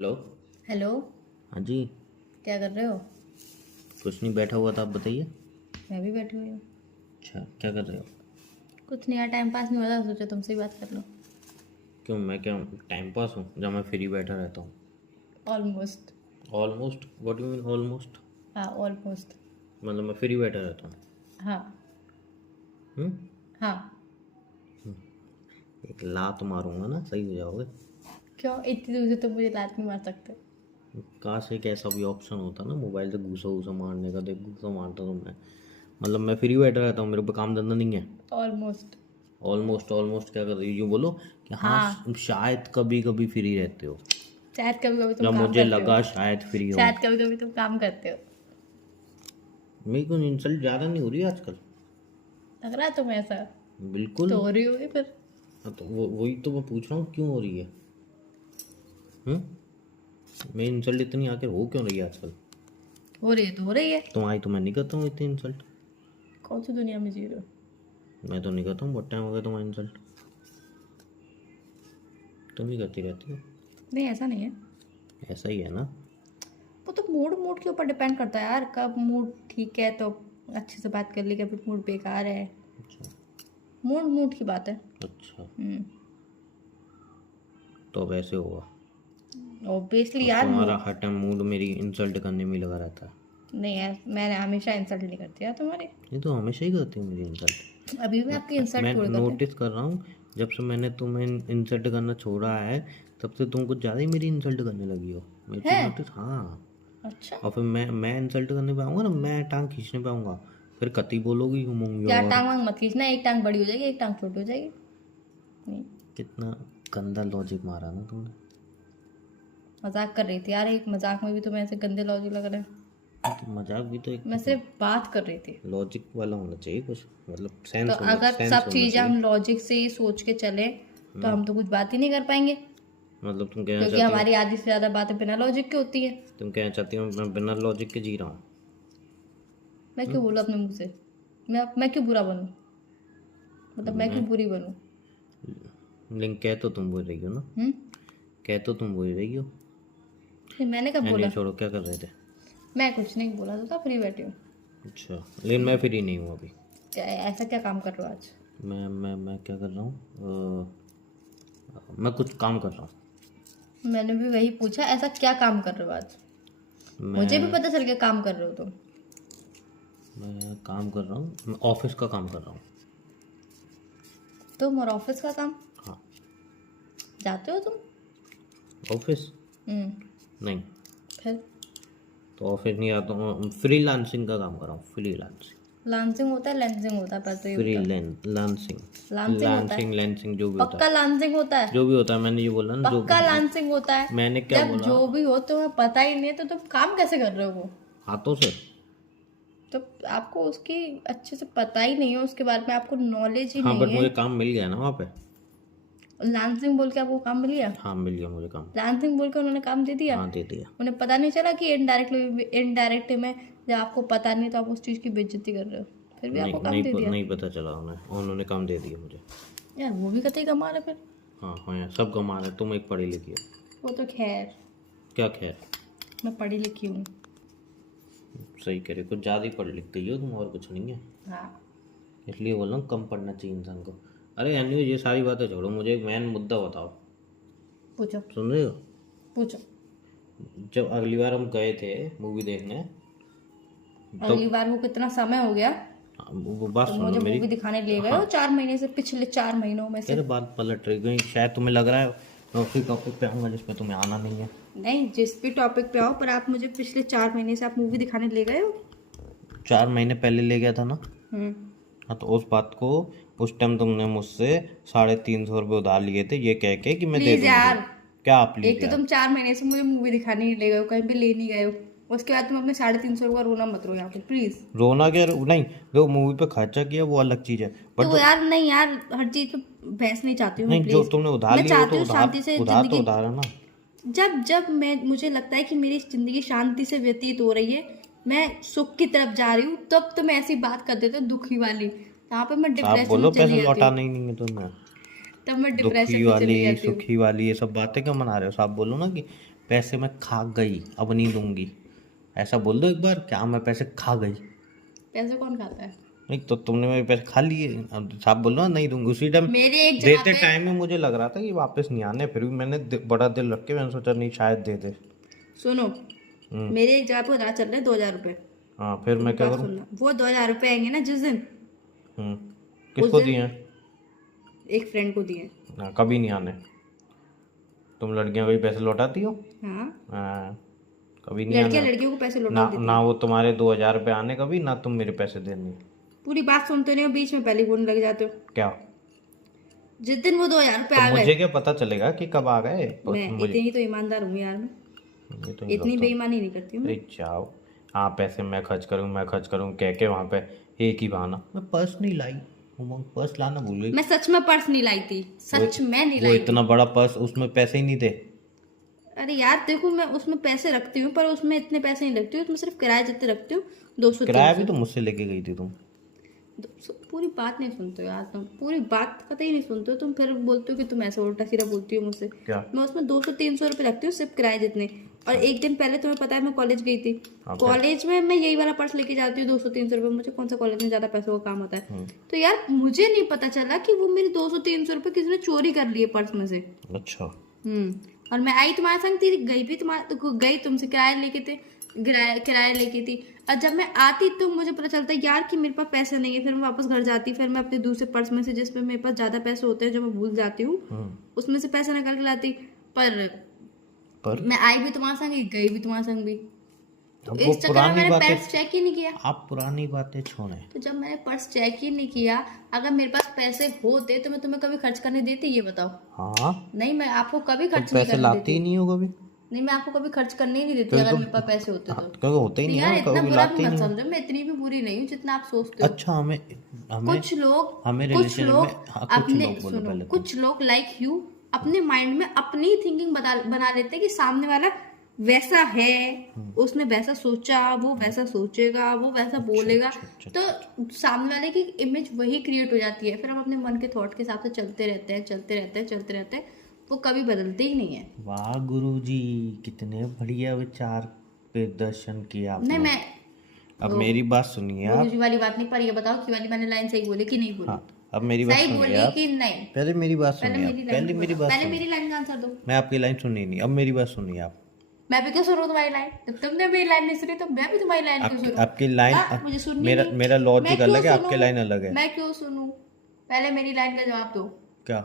Hello. Hello. हाँ जी। क्या कर रहे हो? कुछ नहीं, बैठा हुआ था, आप बताइए। मैं भी बैठी हुई हूँ। अच्छा, क्या कर रहे हो? कुछ नहीं यार, टाइम पास नहीं हो रहा, सोचा तुमसे ही बात कर लो। क्यों, मैं क्या टाइम पास हूँ जब मैं फ्री बैठा रहता हूँ? Almost. Almost? What you mean almost? हाँ, ऑलमोस्ट। मतलब मैं फ्री बैठा रहता हूँ? हाँ। हम्म। हाँ। एक लात मारूंगा ना, सही हो जाओगे। क्यों इतनी दूर से तुम मुझे लात नहीं मार सकते? काश एक ऐसा भी ऑप्शन होता ना मोबाइल से घूसा घूसा मारने का, देख घूसा मारता तो मैं। मतलब मैं फ्री बैठा रहता हूँ, मेरे पे काम धंधा नहीं है। ऑलमोस्ट। ऑलमोस्ट? ऑलमोस्ट क्या कर रही हो, यूँ बोलो कि हाँ हाँ। शायद कभी कभी फ्री रहते हो। शायद कभी कभी तुम जब काम मुझे करते हो। लगा शायद फ्री हो। शायद कभी कभी तुम काम करते हो। मेरी को इंसल्ट ज़्यादा नहीं हो रही आजकल? लग रहा है तुम्हें ऐसा? बिल्कुल। तो हो रही होगी फिर। हाँ, तो वही तो मैं पूछ रहा हूँ, क्यों हो रही है? हम्म। मैं इंसल्ट इतनी आखिर हो क्यों रही है आजकल? हो रही है तो हो रही है। तुम्हारी तो मैं नहीं करता हूँ इतनी इंसल्ट। कौन सी दुनिया में जी रहे हो? मैं तो नहीं करता हूँ, बहुत टाइम हो गया तुम्हारी इंसल्ट। तुम ही करती रहती हो। नहीं, ऐसा नहीं है। ऐसा ही है ना? वो तो मूड मूड के ऊपर डिपेंड करता है यार, कब मूड ठीक है तो अच्छे से बात कर ली, कभी मूड बेकार है। अच्छा। मूड मूड की बात है। अच्छा। हम्म। तो अब ऐसे होगा? ऑब्वियसली अब यार, तुम्हारा मूड। हर टाइम मूड मेरी इंसल्ट करने में ही लगा रहता है। नहीं यार, मैंने हमेशा इंसल्ट नहीं करती यार तुम्हारी। ये तो हमेशा ही करती है मेरी इंसल्ट। अभी भी मैं आपकी इंसल्ट मैं थोड़ी करती हूँ। नोटिस कर रहा हूँ, जब से मैंने तुम्हें इंसल्ट करना छोड़ा है तब से तुम कुछ ज़्यादा ही मेरी इंसल्ट करने लगी हो। मैं चीज़ है। नोटिस, हाँ। अच्छा। और फिर मैं इंसल्ट करने पे आऊँगा ना, मैं टांग खींचने पे आऊँगा, फिर कती बोलोगी घूमूंगी यार और। टांग वांग मत खींचना, एक टांग बड़ी हो जाएगी, एक टांग छोटी हो जाएगी। नहीं। कितना गंदा लॉजिक मारा ना तुमने। मजाक कर रही थी यार, एक मजाक में भी तुम्हें ऐसे गंदे लॉजिक लग रहे हैं। तो मजाक भी तो मैं एक सिर्फ बात कर रही थी। लॉजिक वाला होना चाहिए, कुछ मतलब तो अगर सेंस सब होना चीज़ें चाहिए। हम लॉजिक से ही सोच के चले तो हम तो कुछ बात ही नहीं कर पाएंगे। मतलब तुम कहना क्योंकि चाहती हो, हमारी आधी से ज़्यादा बातें बिना लॉजिक की होती है। मैं बिना लॉजिक के जी रहा हूँ? मैं क्यों बोलूँ अपने मुंह से? मैं क्यों बुरा बनूँ? मतलब मैं मैं क्यों बुरी बनूँ? लेकिन कह तो तुम बोल रही हो ना, हम्म। कह तो तुम बोल रही हो। नहीं, मैंने कब नहीं बोला? छोड़ो, क्या कर रहे थे? मैं कुछ नहीं बोला तो था, फ्री बैठी हूँ। अच्छा, लेकिन मैं फ्री नहीं हूँ अभी। क्या ऐसा क्या काम कर रहे हो आज? मैं क्या कर रहा हूँ? मैं कुछ काम कर रहा हूँ। मैंने भी वही पूछा, ऐसा क्या काम कर रहे हो आज? मुझे भी मैं पता चल गया काम कर रहे हो तुम। मैं काम कर रहा हूँ, मैं ऑफिस का काम कर रहा हूँ। तुम और ऑफिस का काम? हाँ। जाते हो तुम? ऑफिस? हम्म। नहीं। फिर? तो ऑफिस नहीं आता हूँ, फ्रीलांसिंग का काम कर रहा हूँ, फ्रीलांसिंग। लांसिंग होता है, लेंसिंग होता है, पर तो ये बता। लांसिंग। लांसिंग होता है। लेंसिंग जो भी होता पक्का है। लांसिंग होता है। जो भी होता है, मैंने ये बोला ना, जो पक्का लांसिंग होता है। मैंने क्या जब बोला? जो भी हो तुम्हें पता ही नहीं है तो तुम काम कैसे कर रहे हो वो? हाथों से। तो आपको उसकी अच्छे से पता ही नहीं है, उसके बारे में आपको नॉलेज ही हाँ, नहीं बट है। मुझे काम मिल गया ना वहाँ पे। लांसिंग बोल के आपको काम मिल गया? हाँ, मिल गया मुझे काम। लांसिंग बोल के उन्होंने काम दे दिया? हाँ, दे दिया। उन्हें पता नहीं चला कि इनडायरेक्ट में जब आपको पता नहीं तो आप उस चीज़ की बेइज्जती कर रहे हो, फिर भी आपको काम दे दिया? नहीं पता चला उन्हें, उन्होंने काम दे दिया मुझे। यार वो भी कतई कमा रहे फिर। हाँ हाँ यार, सब कमा रहे, तुम एक पढ़ी लिखी हो। वो तो खैर। क्या खैर? मैं पढ़ी लिखी हूँ। सही कह रहे, कुछ ज़्यादा ही पढ़ लिख गई हो तुम, और कुछ नहीं है। हाँ। इसलिए बोल रहा हूँ, कम पढ़ना चाहिए इंसान को। अरे एनीवे, ये सारी बातें छोड़ो, मुझे एक मेन मुद्दा बताओ। पूछो। सुन रहे हो? पूछो। जब अगली बार हम गए थे मूवी देखने, तो अगली बार वो कितना समय हो गया? वो बात तो सुन लो मुझे मेरी। मूवी दिखाने ले गए हाँ, हो 4 महीने से, पिछले 4 महीनों में से। कैसे बात पलट रही गई, शायद तुम्हें लग रहा है मैं उसी टॉपिक पे आऊँगा जिसमें तुम्हें आना नहीं है। नहीं, जिस भी टॉपिक पे आओ, पर आप मुझे पिछले 4 महीने से आप मूवी दिखाने ले गए हो। 4 महीने पहले ले गया था ना। हम्म। हाँ, तो उस बात को, उस टाइम तुमने मुझसे 350 रुपये उधार लिए थे, ये कह के कि मैं दे प्लीज दूंगी। यार। क्या प्लीज एक तो यार? तुम 4 महीने से मुझे मूवी दिखाने नहीं ले गए हो, कहीं भी ले नहीं गए हो। उसके बाद तुम अपने 350 रुपये रोना मत रो यहाँ पे प्लीज। रोना क्या? नहीं, जो मूवी पे खर्चा किया वो अलग चीज़ है, बट तो जो, यार नहीं यार, हर चीज पे बहस नहीं चाहती हूँ मैं, नहीं, जो प्लीज। तुमने उधार मैं लिए वो चाहती तो हूँ उधार, शांति से उधार तो जिंदगी। उधार है ना। जब जब मैं मुझे लगता है कि मेरी जिंदगी शांति से व्यतीत हो रही है, मैं सुख की तरफ जा रही हूँ, तब तुम ऐसी बात कर देते हो दुखी वाली, यहाँ पे मैं साफ डिप्रेशन में बोलो, चली पैसे जाती हूँ। लौटाने ही नहीं है तुम्हें। तब मैं दुखी डिप्रेशन में वाली चली जाती हूँ। सुखी वाली ये सब बातें क्यों मना रहे हो? साफ बोलो ना कि पैसे मैं खा गई, अब नहीं दूंगी, ऐसा बोल दो एक बार, क्या मैं पैसे खा गई। पैसे कौन खाता है? नहीं तो तुमने मेरे पैसे खा लिए, अब साफ बोल रहा नहीं दूंगी। उसी टाइम मेरे एक जगह देते पे टाइम में मुझे लग रहा था कि वापस नहीं आने, फिर भी मैंने बड़ा दिल रख के मैंने सोचा नहीं शायद दे दे। सुनो, मेरे एक जगह पे उधार चल रहे 2,000 रुपए। हाँ फिर मैं क्या बात करूँ? सुनना, वो 2,000 रुपए आएंगे ना जिस दिन, हम्म, उस किसको दिन दिए हैं? एक फ्रेंड को दिए। हाँ, कभी नहीं आने। तुम लड़कियां कभी पैसे लौटाती हो? हाँ, हाँ, कभी नहीं लड़कियां आने। लड़कियों को पैसे ना लौटा देती ना हैं। वो तुम्हारे 2,000 रुपये आने कभी, ना तुम मेरे पैसे देने। पूरी बात सुनते नहीं हो, बीच में पहले बोलने लग जाते हो। क्या? जिस दिन वो 2,000 रुपए तो आ मुझे गए, क्या पता चलेगा कि कब आ गए? मैं मुझे इतनी तो ईमानदार हूँ यार, मैं ये तो इतनी बेईमानी नहीं करती हूँ। अरे जाओ, हाँ पैसे मैं खर्च करूँ कह के वहाँ पे एक ही बहाना, मैं पर्स नहीं लाई। उमंग पर्स लाना भूल गई। मैं सच में पर्स नहीं लाई थी, सच में नहीं वो लाई इतना बड़ा पर्स, उसमें पैसे ही नहीं थे। थी। अरे यार देखो, मैं उसमें पैसे रखती हूँ पर उसमें इतने पैसे नहीं रखती हूँ, उसमें सिर्फ किराया जितने रखती हूँ, 200 किराया 300। भी तो मुझसे लेके गई थी तुम। पूरी बात नहीं सुनते हो यार तुम, पूरी बात कतई नहीं सुनते हो तुम, फिर बोलते हो कि तुम ऐसे उल्टा सीधा बोलती हो मुझसे। क्या? मैं उसमें 200 300 रुपये रखती हूँ सिर्फ किराए जितने। और एक दिन पहले तुम्हें पता है मैं कॉलेज गई थी, कॉलेज में मैं यही वाला पर्स लेके जाती हूँ 200 300 रुपये। मुझे कौन सा कॉलेज में ज्यादा पैसों का काम होता है? तो यार मुझे नहीं पता चला कि वो मेरे 200 300 रुपये किसी ने चोरी कर लिए पर्स में से। अच्छा। और मैं आई तुम्हारे संग थी, गई भी तुम्हारे तो गई तुमसे किराया लेके थे, किराया लेके थी। और जब मैं आती तो मुझे पता चलता यार कि मेरे पास पैसे नहीं है, फिर मैं वापस घर जाती, फिर मैं अपने दूसरे पर्स में से जिसमें मेरे पास ज्यादा पैसे होते हैं जो मैं भूल जाती हूँ, उसमें से पैसे निकाल के लाती। पर मैं आई भी तुम्हारे संग ही, गई भी तुम्हारे संग भी, तो इस चक्कर में मैंने पर्स चेक ही नहीं किया। आप पुरानी बातें छोड़े। तो जब मैंने पर्स चेक ही नहीं किया, अगर मेरे पास पैसे होते तो मैं तुम्हें कभी खर्च करने देती, ये बताओ? हाँ, नहीं, मैं आपको कभी खर्च तो नहीं पैसे करने लाती देती। ही नहीं हो कभी। नहीं, मैं आपको कभी खर्च करने ही नहीं देती अगर मेरे पास पैसे होते तो। क्योंकि होते ही नहीं यार है, इतना कभी बुरा लाते भी ही मत नहीं। समझो, मैं इतनी भी बुरी नहीं हूँ जितना आप सोचते हो। अच्छा, हमें कुछ लोग हमें कुछ रिलेशन लोग में कुछ अपने लोग बोलो सुनो, पहले। कुछ लोग लाइक यू अपने माइंड में अपनी थिंकिंग बना लेते हैं कि सामने वाला वैसा है, उसने वैसा सोचा, वो वैसा सोचेगा, वो वैसा बोलेगा, तो सामने वाले की इमेज वही क्रिएट हो जाती है। फिर हम अपने मन के थॉट के हिसाब से चलते रहते हैं, वो कभी बदलते ही नहीं है। वाह गुरुजी, कितने बढ़िया विचार पे दर्शन किया आपने। नहीं, मैं अब मेरी बात सुनिए आप। गुरुजी वाली बात नहीं, पर ये बताओ कि वाली मैंने लाइन सही बोली कि नहीं बोली? हाँ, अब मेरी बात सही सुनिए बोली आप। कि नहीं? पहले मेरी बात सुनिए आप। पहले मेरी बात पहले सुनिए। मेरी लाइन का आंसर दो। मैं आपकी लाइन सुनी नहीं, अब मेरी बात सुनिए आप। मैं भी क्यों सुनूं तुम्हारी लाइन? जब तुमने मेरी लाइन नहीं सुनी तो मैं भी तुम्हारी लाइन क्यों सुनूं? आपकी लाइन मुझे सुननी मेरा नहीं। मेरा लॉजिक मैं क्यों अलग है, आपकी सुनूं? लाइन अलग है। मैं क्यों सुनूं? पहले मेरी लाइन का जवाब दो क्या?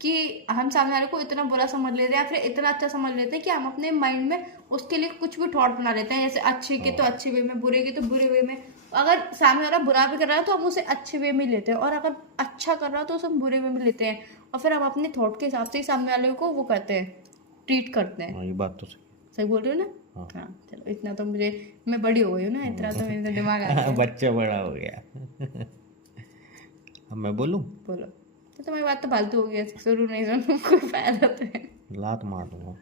कि हम सामने वाले को इतना बुरा समझ लेते हैं या फिर इतना अच्छा समझ लेते हैं कि हम अपने माइंड में उसके लिए कुछ भी थॉट बना लेते हैं, जैसे अच्छे के तो अच्छे वे में, बुरे के तो बुरे वे में। अगर सामने वाला बुरा भी कर रहा है तो हम उसे अच्छे वे में लेते हैं, और अगर अच्छा कर रहा है तो उसे हम बुरे वे में लेते हैं, और फिर हम अपने थॉट के हिसाब से ही सामने वाले को वो करते हैं, ट्रीट करते हैं। ये बात तो सही बोल रही हो ना? हाँ, चलो इतना तो मुझे, मैं बड़ी हो गई हूँ ना, इतना तो मेरे दिमाग आ गया। बच्चा बड़ा हो गया। अब मैं बोलूं? बोलो। तो तुम्हारी बात तो फालतू हो गई, शुरू नहीं सुनूं कोई फायदा तो है? लात मार दूंगा।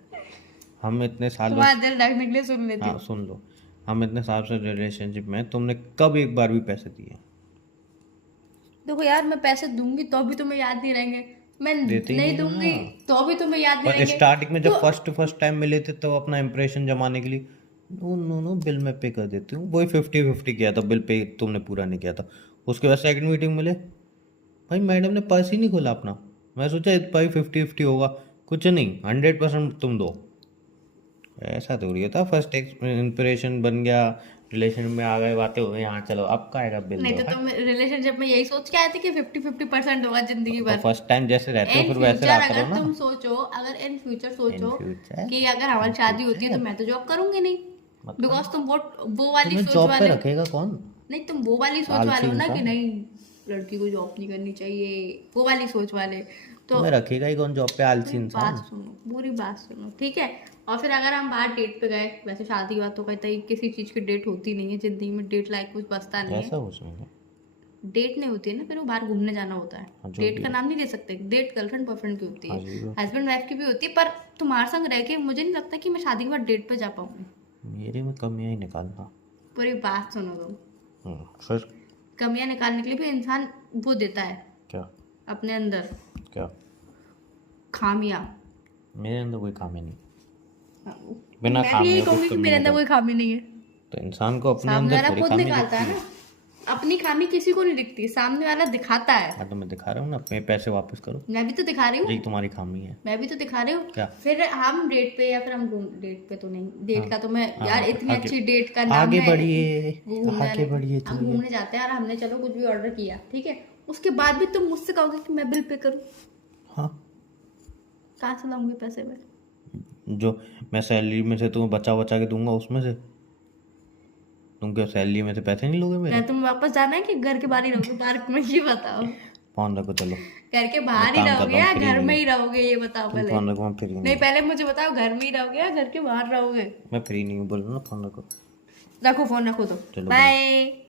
हम इतने सालों तुम्हारा दिल ढकने के लिए सुन लेती हाँ हूँ। सुन लो, हम इतने साल से रिलेशनशिप में, तुमने कब एक बार भी पैसे दिए? देखो यार, मैं पैसे दूंगी तो भी तुम्हें याद नहीं रहेंगे, मैं देते ही नहीं नहीं दूंगी ना। तो भी तुम्हें याद नहीं पर रहेंगे। स्टार्टिंग में जब तो फर्स्ट टाइम मिले थे तो अपना इंप्रेशन जमाने के लिए नो बिल मैं पे कर देती हूँ, वही 50-50 किया था, बिल पे तुमने पूरा नहीं किया था। उसके बाद सेकंड मीटिंग मिले, भाई मैडम ने पर्स ही नहीं खोला अपना, मैं सोचा भाई 50-50 होगा, कुछ नहीं 100% तुम दो। ऐसा तो रही था, फर्स्ट इंप्रेशन बन गया, रिलेशन में आ गए, बातें हो गई, हाँ चलो अब का आएगा बिल। नहीं तो तुम रिलेशनशिप में यही सोच के आए थे कि 50-50% होगा जिंदगी भर। फर्स्ट टाइम जैसे रहते हो इन फिर वैसे फ्यूचर रहा करो अगर ना। तुम सोचो, अगर इन फ्यूचर सोचो future? कि अगर हमारी शादी होती है तो मैं तो जॉब करूंगी नहीं, बिकॉज तुम वो वाली तुम्हें सोच जॉब पे वाले, रखेगा कौन? नहीं तुम वो वाली सोच वाले हो ना कि नहीं लड़की को जॉब नहीं करनी चाहिए, वो वाली सोच वाले। तो तुम्हें रखेगा ही कौन जॉब पे, आलसी इंसान। बात सुनो, पूरी बात सुनो, ठीक है? और फिर अगर हम बाहर डेट पे गए, वैसे शादी की बात तो कहता है किसी चीज की डेट होती नहीं है जिंदगी में, डेट लाइक कुछ बचता नहीं ऐसा है, कुछ नहीं है। डेट नहीं होती है ना, फिर वो बाहर घूमने जाना होता है। हाँ, जो डेट भी का है। नाम नहीं ले सकते, डेट गर्लफ्रेंड बॉयफ्रेंड की होती हाँ है, जी, वो- हस्बैंड वाइफ की भी होती है। पर तुम्हारे संग रह के मुझे नहीं लगता कि मैं शादी के बाद डेट पे जा पाऊंगी। मेरे में कमियां ही निकालना। पूरी बात सुनो तुम, फिर कमियां निकालने के लिए भी इंसान वो देता है क्या? अपने अंदर क्या? खामियां। मेरे अंदर कोई खामी नहीं। बिना मैं भी खामी यही है कुछ कहूंगी कि करने मेरे में अंदर तो। कोई खामी नहीं है। तो इंसान को अपने सामने अंदर वाला थोड़ी खुद खामी निकालता दिखती है है। ना, अपनी खामी किसी को नहीं दिखती, सामने वाला दिखाता है। हाँ तो मैं दिखा रहा हूँ ना, अपने पैसे वापस करो, मैं भी तो दिखा रही यही हूँ, तुम्हारी खामी है। मैं भी तो दिखा रही हूँ। क्या? फिर हम डेट पे, या फिर हम डेट पे तो नहीं, डेट हाँ का तो मैं हाँ, यार इतनी आगे अच्छी डेट का नाम आगे मैं बढ़िए, घूमने आगे बढ़िए हम चलिए। घूमने जाते हैं यार, हमने चलो कुछ भी ऑर्डर किया, ठीक है, उसके बाद भी तुम मुझसे कहोगे कि मैं बिल पे करूँ, हाँ, कहाँ से लाऊंगी पैसे मैं? जो मैं सैलरी में से तुम्हें बचा के दूंगा उसमें से, तुम क्या सैलरी में से पैसे नहीं लोगे मेरे? क्या तुम वापस जाना है कि घर के बाहर ही रहोगे पार्क में, ये बताओ। फोन रखो चलो, घर के मैं बाहर ही काम कर रहोगे रहा हूँ, या फ्री घर नहीं में हूँ। ही रहोगे, ये बताओ तुम पहले। फोन रखो, मैं फ्री नहीं नहीं, हूँ। पहले मुझे बताओ, घर में ही रहोगे या घर के बाहर रहोगे? मैं फ्री नहीं हूँ, बोलो ना, फोन रखो। रखो फोन, रखो तो, चलो, बाय।